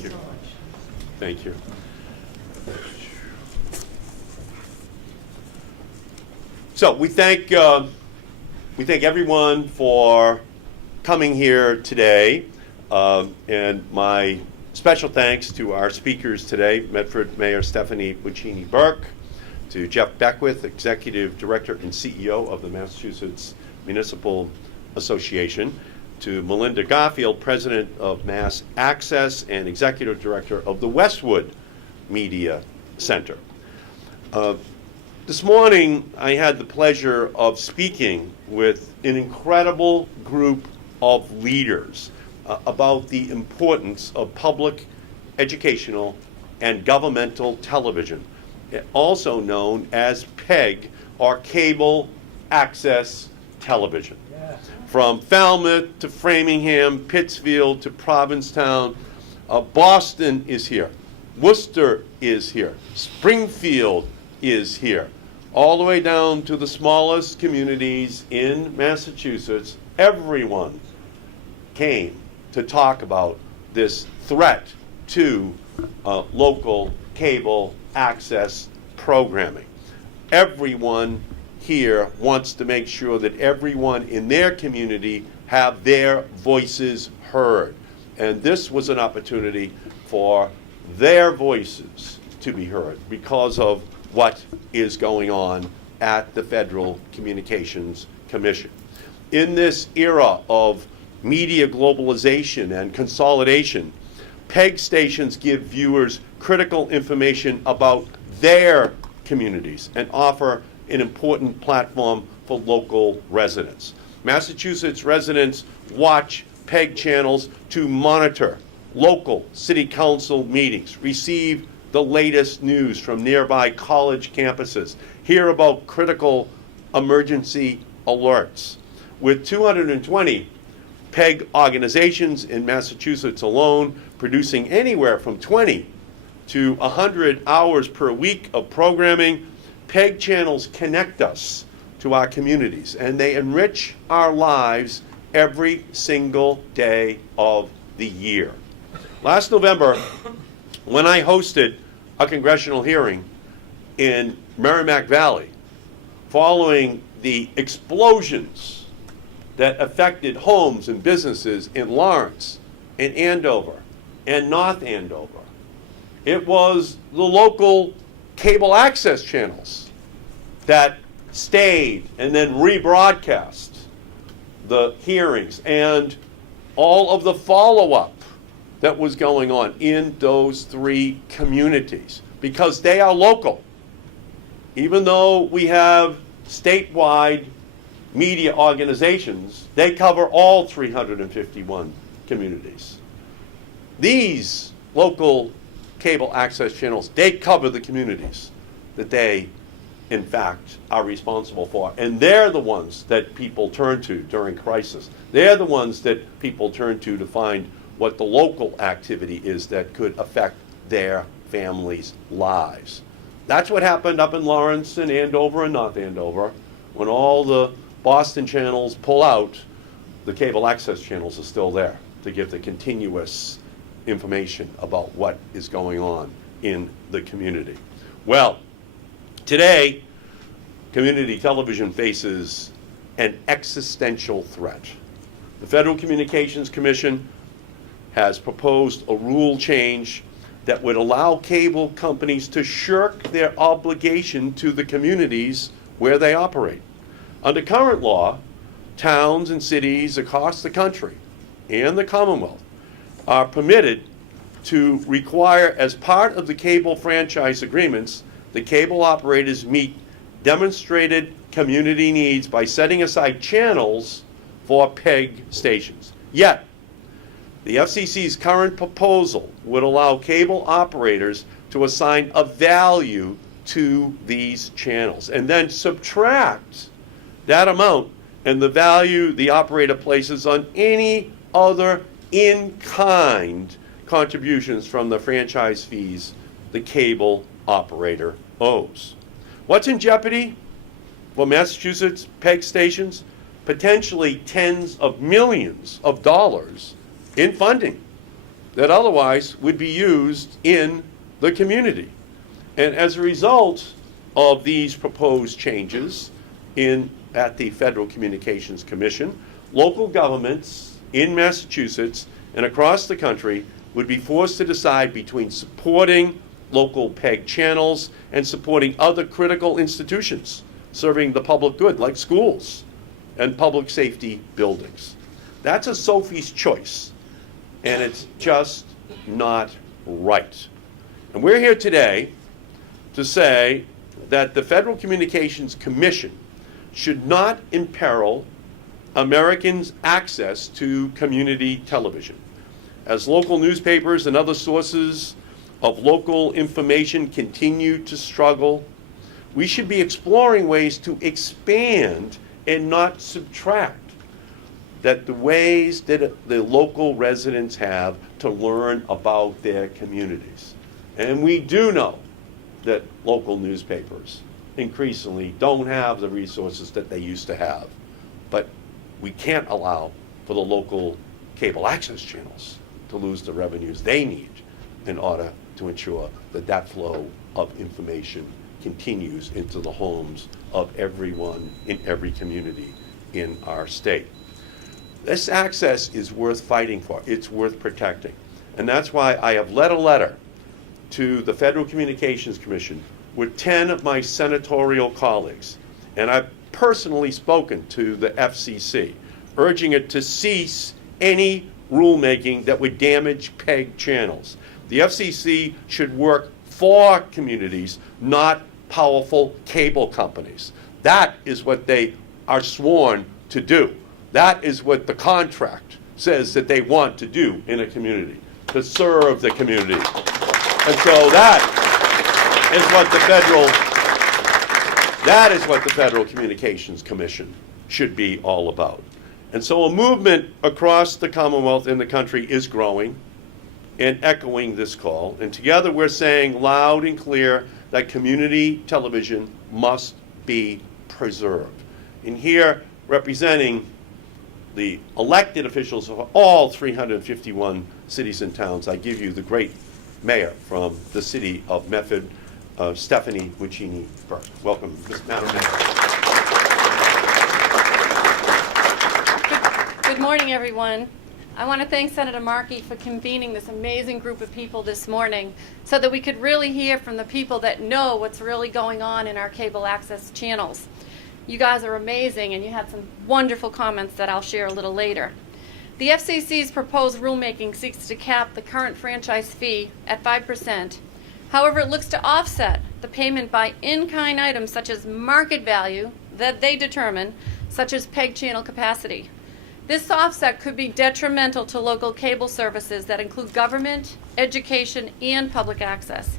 Thank you. Thank you. So we thank everyone for coming here today, and my special thanks to our speakers today, Medford Mayor Stephanie Buccini-Burke, to Jeff Beckwith, Executive Director and CEO of the Massachusetts Municipal Association, to Melinda Garfield, President of Mass Access and Executive Director of the Westwood Media Center. This morning, I had the pleasure of speaking with an incredible group of leaders about the importance of public, educational, and governmental television, also known as PEG, or Cable Access Television. Yeah. From Falmouth to Framingham, Pittsfield to Provincetown, Boston is here, Worcester is here, Springfield is here, all the way down to the smallest communities in Massachusetts. Everyone came to talk about this threat to local cable access programming. Everyone here wants to make sure that everyone in their community have their voices heard. And this was an opportunity for their voices to be heard because of what is going on at the Federal Communications Commission. In this era of media globalization and consolidation, PEG stations give viewers critical information about their communities and offer an important platform for local residents. Massachusetts residents watch PEG channels to monitor local city council meetings, receive the latest news from nearby college campuses, hear about critical emergency alerts. With 220 PEG organizations in Massachusetts alone, producing anywhere from 20 to 100 hours per week of programming, PEG channels connect us to our communities, and they enrich our lives every single day of the year. Last November, when I hosted a congressional hearing in Merrimack Valley, following the explosions that affected homes and businesses in Lawrence, in Andover, and North Andover, it was the local cable access channels that stayed and then rebroadcast the hearings and all of the follow-up that was going on in those three communities, because they are local. Even though we have statewide media organizations, they cover all 351 communities. These local cable access channels, they cover the communities that they, in fact, are responsible for. And they're the ones that people turn to during crisis. They're the ones that people turn to find what the local activity is that could affect their families' lives. That's what happened up in Lawrence and Andover and North Andover. When all the Boston channels pull out, the cable access channels are still there to give the continuous information about what is going on in the community. Well, today, community television faces an existential threat. The Federal Communications Commission has proposed a rule change that would allow cable companies to shirk their obligation to the communities where they operate. Under current law, towns and cities across the country and the Commonwealth are permitted to require, as part of the cable franchise agreements, the cable operators meet demonstrated community needs by setting aside channels for PEG stations. Yet, the FCC's current proposal would allow cable operators to assign a value to these channels and then subtract that amount and the value the operator places on any other in-kind contributions from the franchise fees the cable operator owes. What's in jeopardy for Massachusetts PEG stations? Potentially tens of millions of dollars in funding. that otherwise would be used in the community. And as a result of these proposed changes at the Federal Communications Commission, local governments in Massachusetts and across the country would be forced to decide between supporting local PEG channels and supporting other critical institutions serving the public good, like schools and public safety buildings. That's a Sophie's choice, and it's just not right. And we're here today to say that the Federal Communications Commission should not imperil Americans' access to community television. As local newspapers and other sources of local information continue to struggle, we should be exploring ways to expand and not subtract the ways that the local residents have to learn about their communities. And we do know that local newspapers increasingly don't have the resources that they used to have. But we can't allow for the local cable access channels to lose the revenues they need in order to ensure that that flow of information continues into the homes of everyone in every community in our state. This access is worth fighting for. It's worth protecting. And that's why I have led a letter to the Federal Communications Commission with 10 of my senatorial colleagues. And I've personally spoken to the FCC, urging it to cease any rulemaking that would damage PEG channels. The FCC should work for communities, not powerful cable companies. That is what they are sworn to do. That is what the contract says that they want to do in a community, to serve the community. And so that is what the Federal Communications Commission should be all about. And so a movement across the Commonwealth and the country is growing and echoing this call. And together we're saying loud and clear that community television must be preserved. And here, representing the elected officials of all 351 cities and towns, I give you the great mayor from the city of Medford, Stephanie Muccini-Burke. Welcome, Madam Mayor. Good morning, everyone. I want to thank Senator Markey for convening this amazing group of people this morning so that we could really hear from the people that know what's really going on in our cable access channels. You guys are amazing, and you had some wonderful comments that I'll share a little later. The FCC's proposed rulemaking seeks to cap the current franchise fee at 5%. However, it looks to offset the payment by in-kind items such as market value that they determine, such as PEG channel capacity. This offset could be detrimental to local cable services that include government, education, and public access.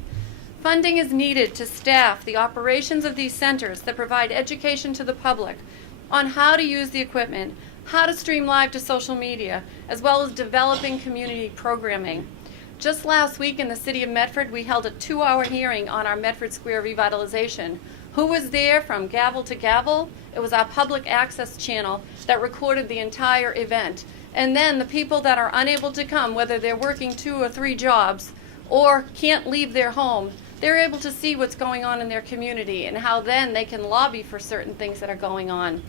Funding is needed to staff the operations of these centers that provide education to the public on how to use the equipment, how to stream live to social media, as well as developing community programming. Just last week in the city of Medford, we held a 2-hour hearing on our Medford Square revitalization. Who was there from gavel to gavel? It was our public access channel that recorded the entire event. And then the people that are unable to come, whether they're working 2 or 3 jobs or can't leave their home, they're able to see what's going on in their community and how then they can lobby for certain things that are going on.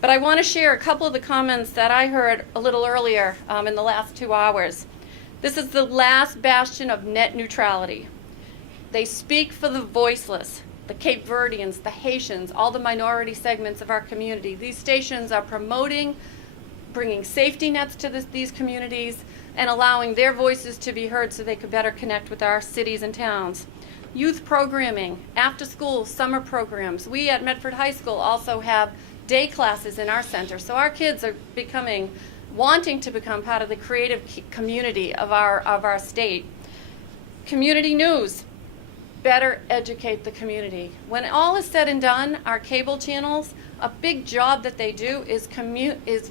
But I want to share a couple of the comments that I heard a little earlier in the last 2 hours. This is the last bastion of net neutrality. They speak for the voiceless, the Cape Verdeans, the Haitians, all the minority segments of our community. These stations are promoting, bringing safety nets to these communities, and allowing their voices to be heard so they could better connect with our cities and towns. Youth programming, after-school summer programs. We at Medford High School also have day classes in our center, so our kids are wanting to become part of the creative community of our state. Community news. Better educate the community. When all is said and done, our cable channels, a big job that they do is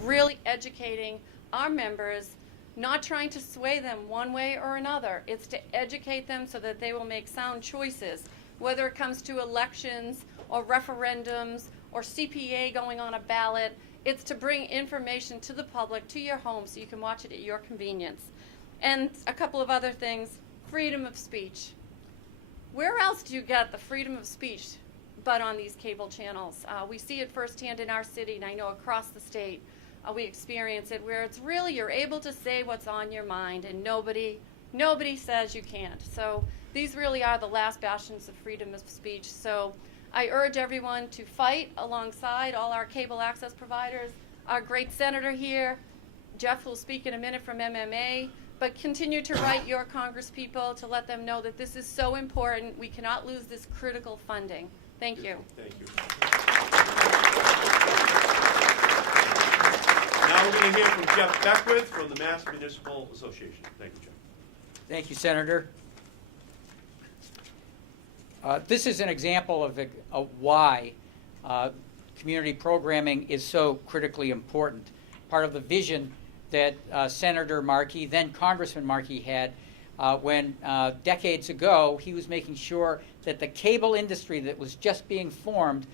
really educating our members, not trying to sway them one way or another. It's to educate them so that they will make sound choices, whether it comes to elections or referendums or CPA going on a ballot. It's to bring information to the public, to your home, so you can watch it at your convenience. And a couple of other things, freedom of speech. Where else do you get the freedom of speech but on these cable channels? We see it firsthand in our city, and I know across the state we experience it, where it's really you're able to say what's on your mind, and nobody says you can't. So these really are the last bastions of freedom of speech. So I urge everyone to fight alongside all our cable access providers. Our great senator here, Jeff, will speak in a minute from MMA, but continue to write your congresspeople to let them know that this is so important. We cannot lose this critical funding. Thank you. Thank you. Now we're going to hear from Jeff Beckwith from the Mass Municipal Association. Thank you, Jeff. Thank you, Senator. This is an example of why community programming is so critically important. Part of the vision that Senator Markey, then Congressman Markey, had when decades ago he was making sure that the cable industry that was just being formed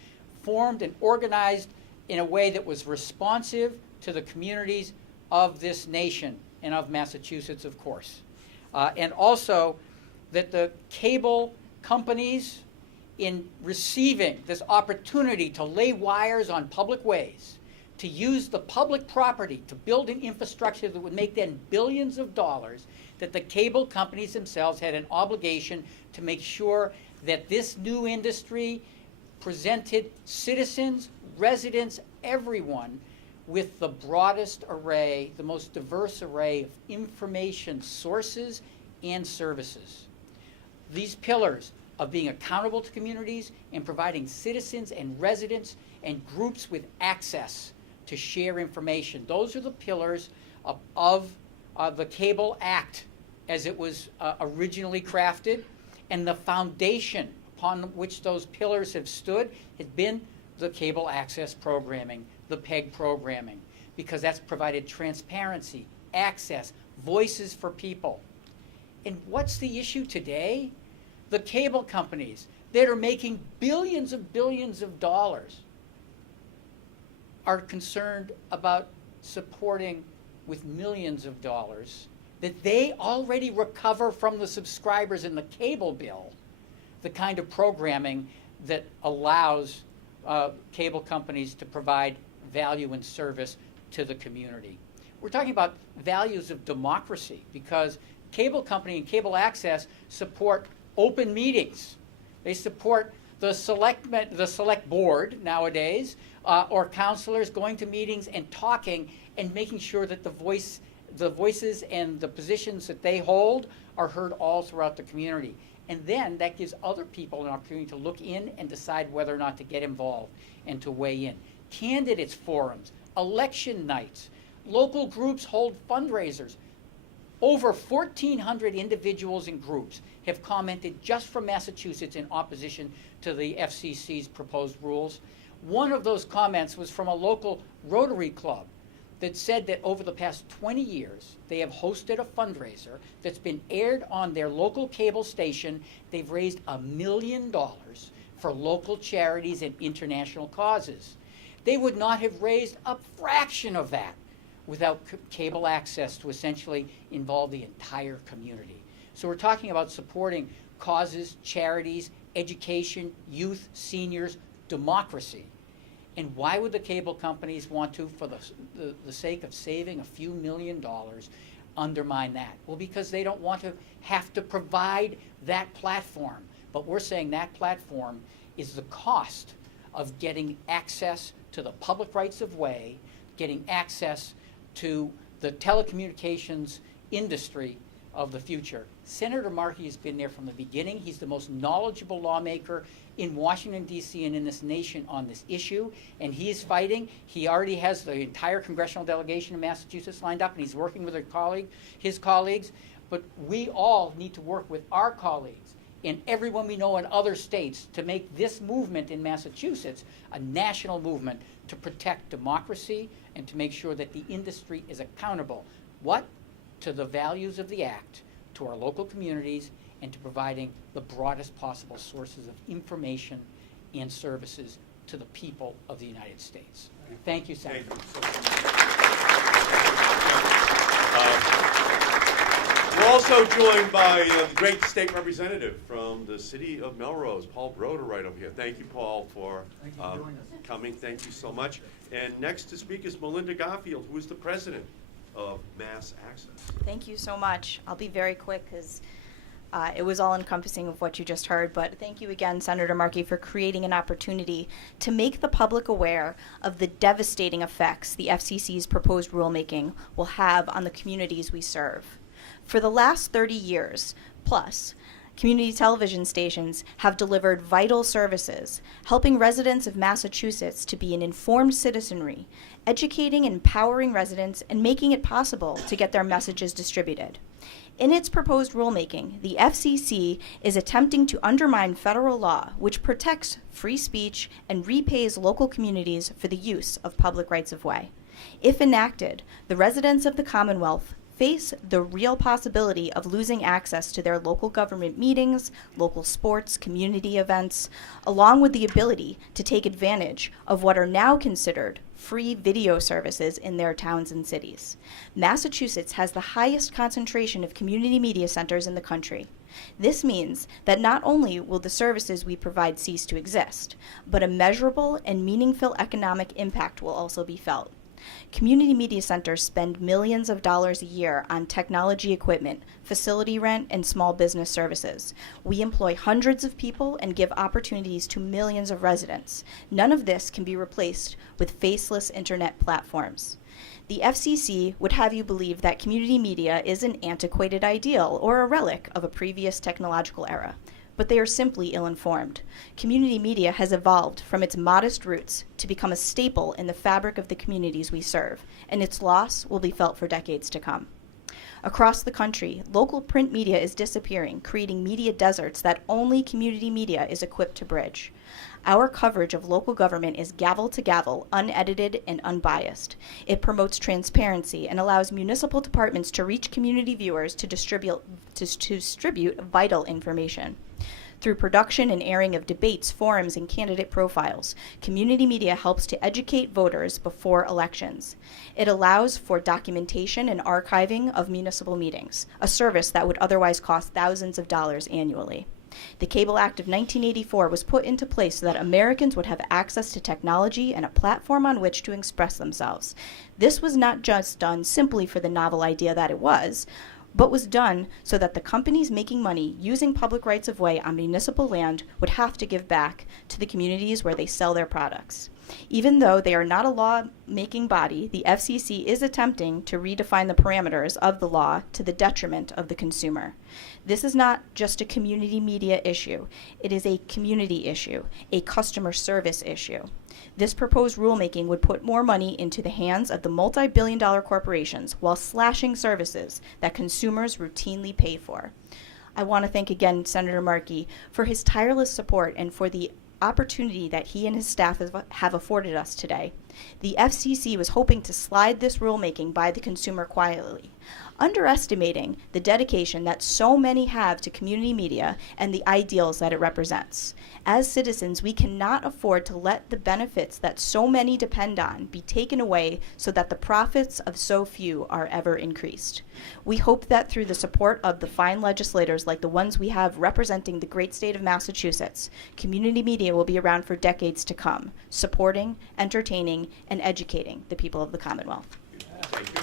and organized in a way that was responsive to the communities of this nation and of Massachusetts, of course. And also that the cable companies, in receiving this opportunity to lay wires on public ways, to use the public property to build an infrastructure that would make them billions of dollars, that the cable companies themselves had an obligation to make sure that this new industry presented citizens, residents, everyone with the broadest array, the most diverse array of information sources and services. These pillars of being accountable to communities and providing citizens and residents and groups with access to share information. Those are the pillars of the Cable Act as it was originally crafted, and the foundation upon which those pillars have stood has been the cable access programming, the PEG programming, because that's provided transparency, access, voices for people. And what's the issue today? The cable companies that are making billions of dollars are concerned about supporting with millions of dollars that they already recover from the subscribers in the cable bill, the kind of programming that allows cable companies to provide value and service to the community. We're talking about values of democracy because cable company and cable access support open meetings. They support the select board nowadays, or counselors going to meetings and talking and making sure that the voices and the positions that they hold are heard all throughout the community. And then that gives other people an opportunity to look in and decide whether or not to get involved and to weigh in. Candidates forums, election nights, local groups hold fundraisers. Over 1,400 individuals and groups have commented just from Massachusetts in opposition to the FCC's proposed rules. One of those comments was from a local Rotary Club that said that over the past 20 years, they have hosted a fundraiser that's been aired on their local cable station. They've raised $1 million for local charities and international causes. They would not have raised a fraction of that without cable access to essentially involve the entire community. So we're talking about supporting causes, charities, education, youth, seniors, democracy. And why would the cable companies want to, for the sake of saving a few $1 million, undermine that? Well, because they don't want to have to provide that platform. But we're saying that platform is the cost of getting access to the public rights of way, getting access to the telecommunications industry of the future. Senator Markey has been there from the beginning. He's the most knowledgeable lawmaker in Washington, D.C. and in this nation on this issue, and he is fighting. He already has the entire congressional delegation in Massachusetts lined up, and he's working with his colleagues, but we all need to work with our colleagues and everyone we know in other states to make this movement in Massachusetts a national movement to protect democracy and to make sure that the industry is accountable. What? To the values of the Act, to our local communities, and to providing the broadest possible sources of information and services to the people of the United States. Thank you, Senator. Thank you so much. We're also joined by the great state representative from the city of Melrose, Paul Broder, right over here. Thank you, Paul, for coming. Thank you so much. And next to speak is Melinda Garfield, who is the president of Mass Access. Thank you so much. I'll be very quick because it was all encompassing of what you just heard, but thank you again, Senator Markey, for creating an opportunity to make the public aware of the devastating effects the FCC's proposed rulemaking will have on the communities we serve. For the last 30 years plus, community television stations have delivered vital services, helping residents of Massachusetts to be an informed citizenry, educating and empowering residents, and making it possible to get their messages distributed. In its proposed rulemaking, the FCC is attempting to undermine federal law, which protects free speech and repays local communities for the use of public rights-of-way. If enacted, the residents of the Commonwealth face the real possibility of losing access to their local government meetings, local sports, community events, along with the ability to take advantage of what are now considered free video services in their towns and cities. Massachusetts has the highest concentration of community media centers in the country. This means that not only will the services we provide cease to exist, but a measurable and meaningful economic impact will also be felt. Community media centers spend millions of dollars a year on technology equipment, facility rent, and small business services. We employ hundreds of people and give opportunities to millions of residents. None of this can be replaced with faceless internet platforms. The FCC would have you believe that community media is an antiquated ideal or a relic of a previous technological era. But they are simply ill-informed. Community media has evolved from its modest roots to become a staple in the fabric of the communities we serve, and its loss will be felt for decades to come. Across the country, local print media is disappearing, creating media deserts that only community media is equipped to bridge. Our coverage of local government is gavel to gavel, unedited and unbiased. It promotes transparency and allows municipal departments to reach community viewers to distribute vital information. Through production and airing of debates, forums, and candidate profiles, community media helps to educate voters before elections. It allows for documentation and archiving of municipal meetings, a service that would otherwise cost thousands of dollars annually. The Cable Act of 1984 was put into place so that Americans would have access to technology and a platform on which to express themselves. This was not just done simply for the novel idea that it was, but was done so that the companies making money using public rights-of-way on municipal land would have to give back to the communities where they sell their products. Even though they are not a law-making body, the FCC is attempting to redefine the parameters of the law to the detriment of the consumer. This is not just a community media issue. It is a community issue, a customer service issue. This proposed rulemaking would put more money into the hands of the multi-billion-dollar corporations while slashing services that consumers routinely pay for. I want to thank again Senator Markey for his tireless support and for the opportunity that he and his staff have afforded us today. The FCC was hoping to slide this rulemaking by the consumer quietly, underestimating the dedication that so many have to community media and the ideals that it represents. As citizens, we cannot afford to let the benefits that so many depend on be taken away so that the profits of so few are ever increased. We hope that through the support of the fine legislators like the ones we have representing the great state of Massachusetts, community media will be around for decades to come, supporting, entertaining, and educating the people of the Commonwealth. Thank you.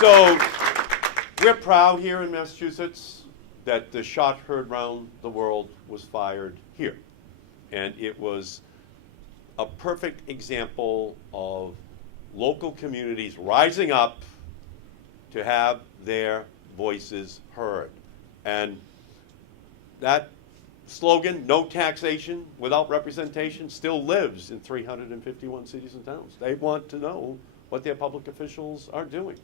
So, we're proud here in Massachusetts that the shot heard round the world was fired here. And it was a perfect example of local communities rising up to have their voices heard. And that slogan, no taxation without representation, still lives in 351 cities and towns. They want to know what their public officials are doing.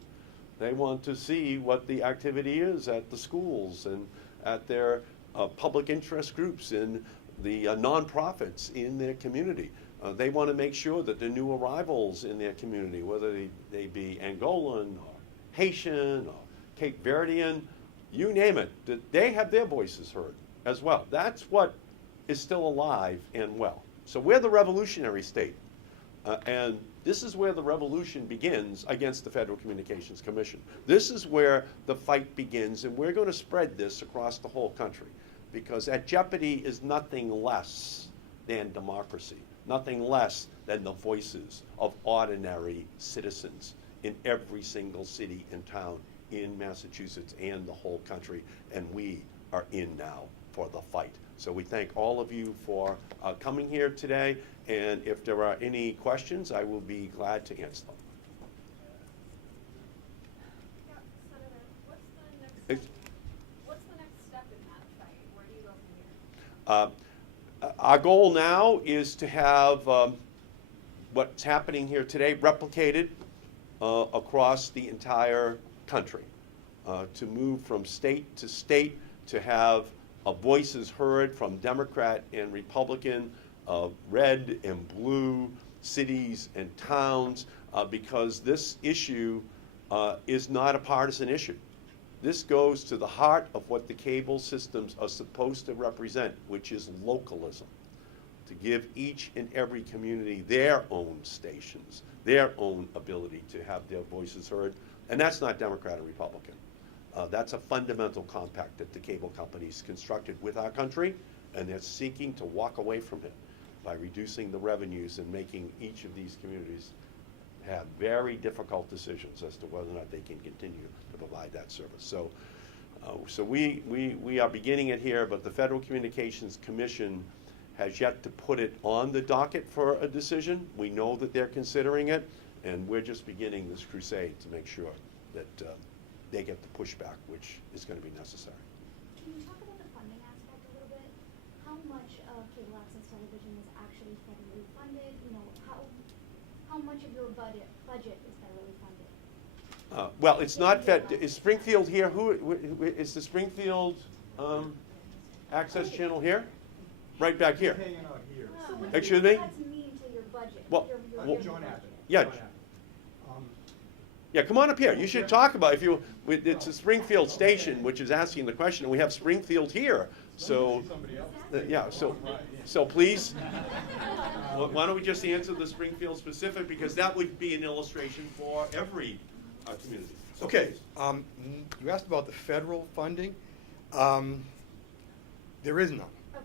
They want to see what the activity is at the schools and at their public interest groups and the nonprofits in their community. They want to make sure that the new arrivals in their community, whether they be Angolan or Haitian or Cape Verdean, you name it, that they have their voices heard as well. That's what is still alive and well. So we're the revolutionary state And this is where the revolution begins against the Federal Communications Commission. This is where the fight begins, and we're going to spread this across the whole country, because at jeopardy is nothing less than democracy, nothing less than the voices of ordinary citizens in every single city and town in Massachusetts and the whole country, and we are in now for the fight. So we thank all of you for coming here today, and if there are any questions, I will be glad to answer them. Yeah, Senator, what's the next step in that fight? Where do you go from here? Our goal now is to have what's happening here today replicated across the entire country, to move from state to state, to have voices heard from Democrat and Republican, red and blue cities and towns, because this issue is not a partisan issue. This goes to the heart of what the cable systems are supposed to represent, which is localism, to give each and every community their own stations, their own ability to have their voices heard. And that's not Democrat or Republican. That's a fundamental compact that the cable companies constructed with our country, and they're seeking to walk away from it by reducing the revenues and making each of these communities have very difficult decisions as to whether or not they can continue to provide that service. So, we are beginning it here, but the Federal Communications Commission has yet to put it on the docket for a decision. We know that they're considering it, and we're just beginning this crusade to make sure that they get the pushback, which is going to be necessary. Can you talk about the funding aspect a little bit? How much of cable access television is actually federally funded? You know, how much of your budget is federally funded? Well, it's not Fed. Is Springfield here? Who is the Springfield access channel here? Right back here. Hanging out here. So what Excuse does me? that mean to your budget? Well, Your John budget? Abbott. Yeah. John Abbott. Yeah, come on up here. You should talk about, if you, it's a Springfield station, which is asking the question, and we have Springfield here. So, Somebody else. yeah, so please, why don't we just answer the Springfield specific, because that would be an illustration for every community. So Okay, please. you asked about the federal funding. There is none. Okay.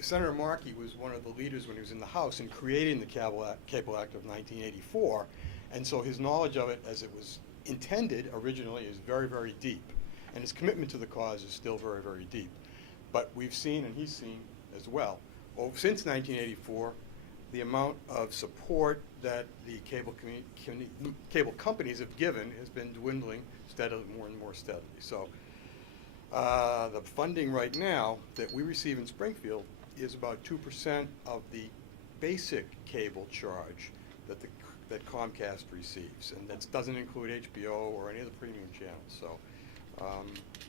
Senator Markey was one of the leaders when he was in the House in creating the Cable Act of 1984, and so his knowledge of it as it was intended originally is very, very deep, and his commitment to the cause is still very, very deep. But we've seen, and he's seen as well, since 1984, the amount of support that the cable companies have given has been dwindling steadily, more and more steadily. So the funding right now that we receive in Springfield is about 2% of the basic cable charge that Comcast receives, and that doesn't include HBO or any of the premium channels. So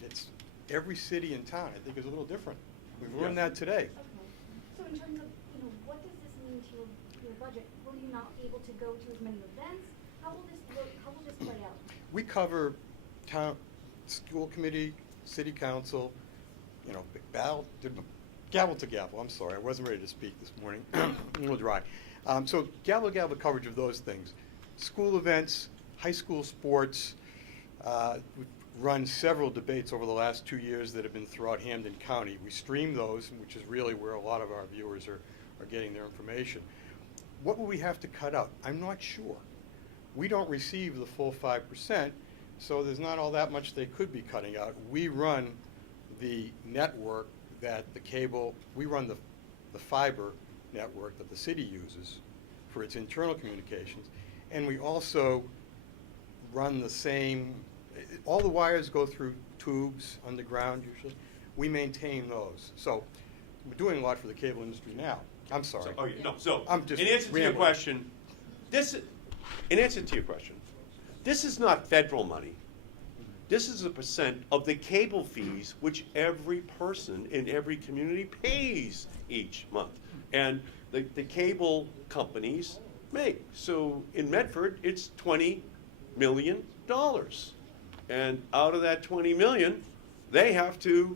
it's every city and town, I think, is a little different. We've learned that today. Okay. So in terms of, what does this mean to your budget? Will you not be able to go to as many events? How will this work? How will this play out? We cover town, school committee, city council, gavel to gavel. I'm sorry, I wasn't ready to speak this morning. A little dry. So gavel to gavel coverage of those things. School events, high school sports. We've run several debates over the last 2 years that have been throughout Hampden County. We stream those, which is really where a lot of our viewers are getting their information. What will we have to cut out? I'm not sure. We don't receive the full 5%, so there's not all that much they could be cutting out. We run the network that we run the fiber network that the city uses for its internal communications, and we also run the same, all the wires go through tubes underground usually. We maintain those. So we're doing a lot for the cable industry now. I'm sorry. I'm just in answer to your rambling. question, this is not federal money. This is a percent of the cable fees which every person in every community pays each month. And the cable companies make. So in Medford, it's $20 million. And out of that $20 million, they have to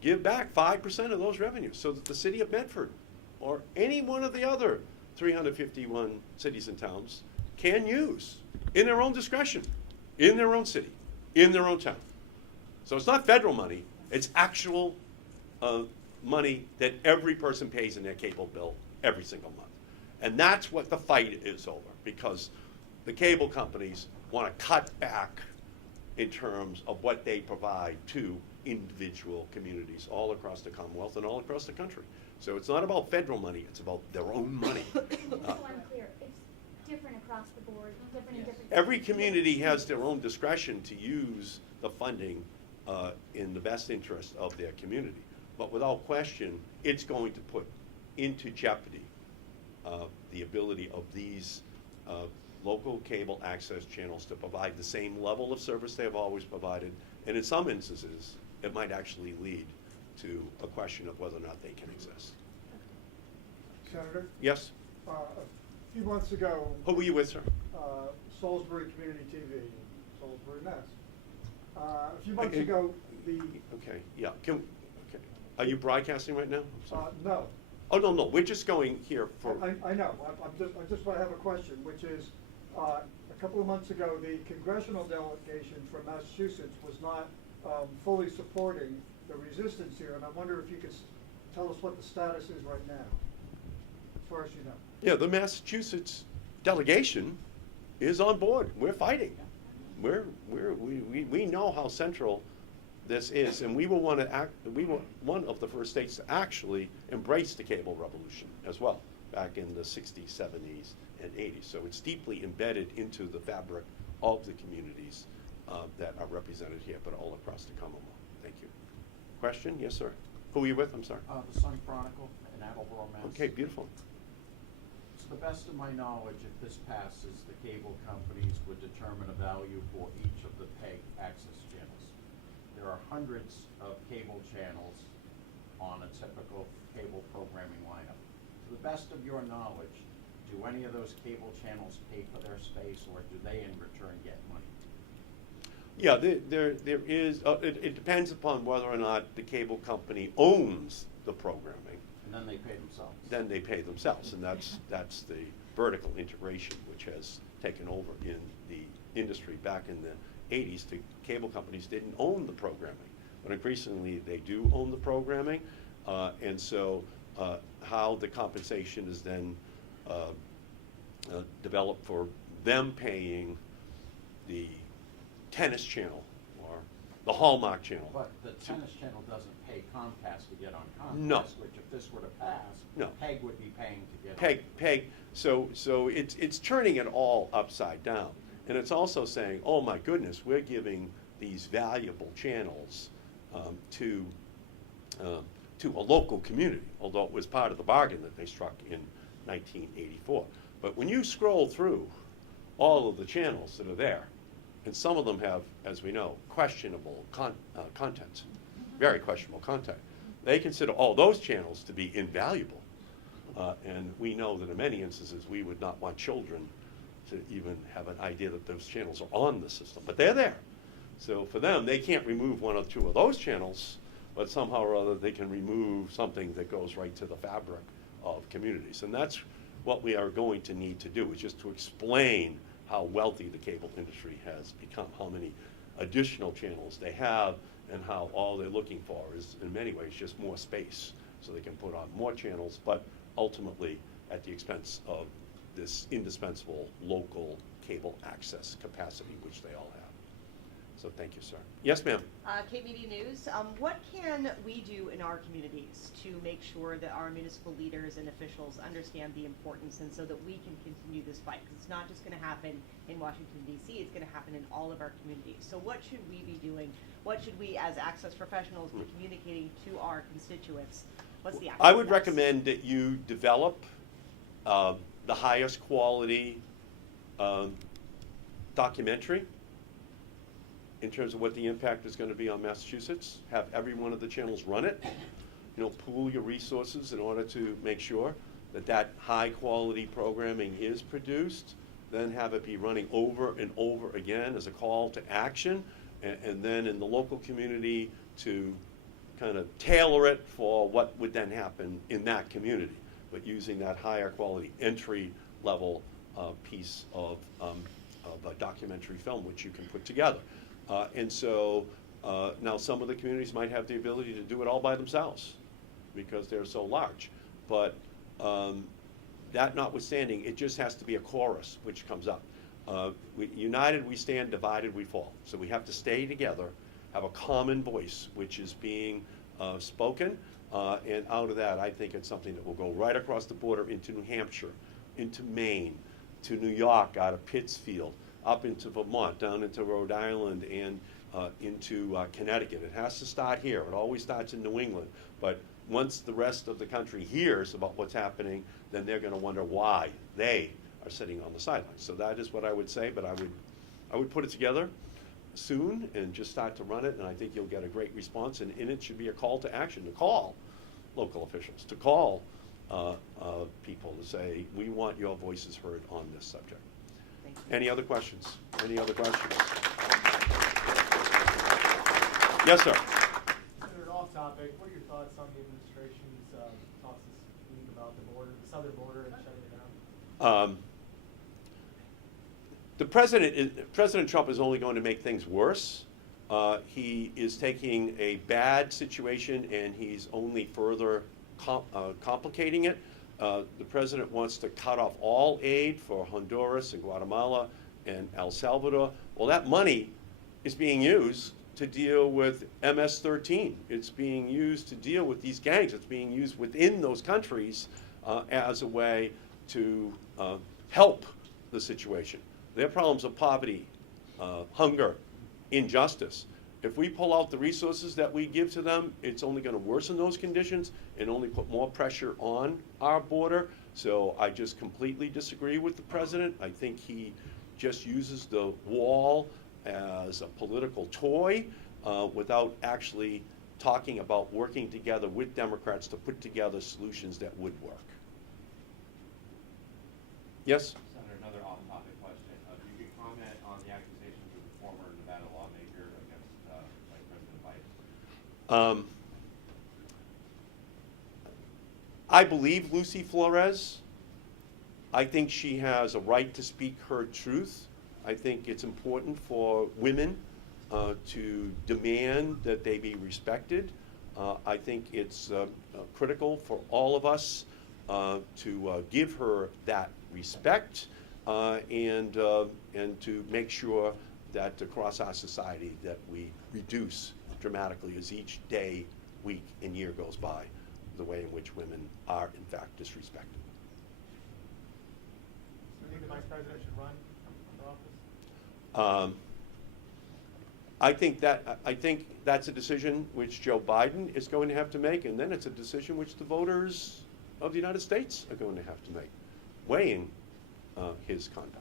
give back 5% of those revenues, so that the city of Medford or any one of the other 351 cities and towns can use in their own discretion, in their own city, in their own town. So it's not federal money, it's actual money that every person pays in their cable bill every single month. And that's what the fight is over, because the cable companies want to cut back in terms of what they provide to individual communities all across the Commonwealth and all across the country. So it's not about federal money, it's about their own money. Just so I'm clear, it's different across the board, different in different. Every community has their own discretion to use the funding in the best interest of their community. But without question, it's going to put into jeopardy the ability of these local cable access channels to provide the same level of service they have always provided. And in some instances, it might actually lead to a question of whether or not they can exist. Senator, Yes? a few months ago, Who were you with, sir? Salisbury Community TV, Salisbury, Mass. A few months ago, the, Okay, yeah. Okay. Are you broadcasting right now? I'm sorry. no, Oh, no, we're just going here for, I know, I just want to have a question, which is, a couple of months ago, the congressional delegation from Massachusetts was not fully supporting the resistance here, and I wonder if you could tell us what the status is right now, as far as you know. yeah, the Massachusetts delegation is on board. We're fighting. We know how central this is, and we were one of the first states to actually embrace the cable revolution as well, back in the 60s, 70s, and 80s. So it's deeply embedded into the fabric of the communities that are represented here, but all across the Commonwealth. Thank you. Question? Yes, sir. Who are you with? I'm sorry. The Sun Chronicle in Attleboro, Mass. Okay, beautiful. To the best of my knowledge, if this passes, the cable companies would determine a value for each of the pay access channels. There are hundreds of cable channels on a typical cable programming lineup. To the best of your knowledge, do any of those cable channels pay for their space, or do they in return get money? Yeah, there is, it depends upon whether or not the cable company owns the programming. And then they pay themselves. Then they pay themselves, and that's the vertical integration which has taken over in the industry. Back in the 80s, the cable companies didn't own the programming, but increasingly they do own the programming, and so how the compensation is then developed for them paying the tennis channel or the Hallmark channel. But the tennis channel doesn't pay Comcast to get on Comcast, No. which if this were to pass, No. PEG would be paying to get Peg. So it's turning it all upside down, and it's also saying, oh my goodness, we're giving these valuable channels to a local community, although it was part of the bargain that they struck in 1984. But when you scroll through all of the channels that are there, and some of them have, as we know, questionable content, very questionable content, they consider all those channels to be invaluable. And we know that in many instances, we would not want children to even have an idea that those channels are on the system, but they're there. So for them, they can't remove one or two of those channels, but somehow or other they can remove something that goes right to the fabric of communities. And that's what we are going to need to do, is just to explain how wealthy the cable industry has become, how many additional channels they have, and how all they're looking for is, in many ways, just more space so they can put on more channels, but ultimately at the expense of this indispensable local cable access capacity, which they all have. So thank you, sir. Yes, ma'am. KBD News, what can we do in our communities to make sure that our municipal leaders and officials understand the importance, and so that we can continue this fight? Because it's not just going to happen in Washington, D.C., it's going to happen in all of our communities. So what should we be doing? What should we as access professionals be communicating to our constituents? What's the action I would steps? recommend that you develop the highest quality documentary in terms of what the impact is going to be on Massachusetts. Have every one of the channels run it. Pool your resources in order to make sure that that high quality programming is produced. Then have it be running over and over again as a call to action, and then in the local community to kind of tailor it for what would then happen in that community. but using that higher quality entry level piece of a documentary film which you can put together. And so now some of the communities might have the ability to do it all by themselves because they're so large. But that notwithstanding, it just has to be a chorus which comes up. United we stand, divided we fall. So we have to stay together, have a common voice which is being spoken, and out of that I think it's something that will go right across the border into New Hampshire, into Maine, to New York, out of Pittsfield, up into Vermont, down into Rhode Island, and into Connecticut. It has to start here. It always starts in New England. But once the rest of the country hears about what's happening, then they're going to wonder why they are sitting on the sidelines. So that is what I would say, but I would put it together soon and just start to run it, and I think you'll get a great response. And in it should be a call to action, to call local officials, to call people to say, we want your voices heard on this subject. Thank you. Any other questions? Any other questions? Yes, sir. Senator, off topic, what are your thoughts on the administration's talks this week about the border, the southern border, and shutting it down? President Trump is only going to make things worse. He is taking a bad situation and he's only further complicating it. The president wants to cut off all aid for Honduras and Guatemala and El Salvador. Well, that money is being used to deal with MS-13. It's being used to deal with these gangs. It's being used within those countries as a way to help the situation. Their problems of poverty, hunger, injustice. If we pull out the resources that we give to them, it's only going to worsen those conditions and only put more pressure on our border. So I just completely disagree with the president. I think he just uses the wall as a political toy without actually talking about working together with Democrats to put together solutions that would work. Yes? Senator, another off-topic question. If you could comment on the accusations of the former Nevada lawmaker against Vice President Biden. I believe Lucy Flores. I think she has a right to speak her truth. I think it's important for women to demand that they be respected. I think it's critical for all of us to give her that respect and to make sure that across our society that we reduce dramatically as each day, week, and year goes by the way in which women are in fact disrespected. Do you think the vice president should run for office? I think that's a decision which Joe Biden is going to have to make, and then it's a decision which the voters of the United States are going to have to make, weighing his conduct.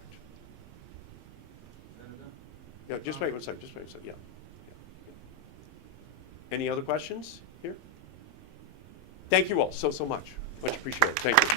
Yeah, just wait one second. Just wait one second. Yeah. Any other questions here? Thank you all so much. Much appreciated. Thank you.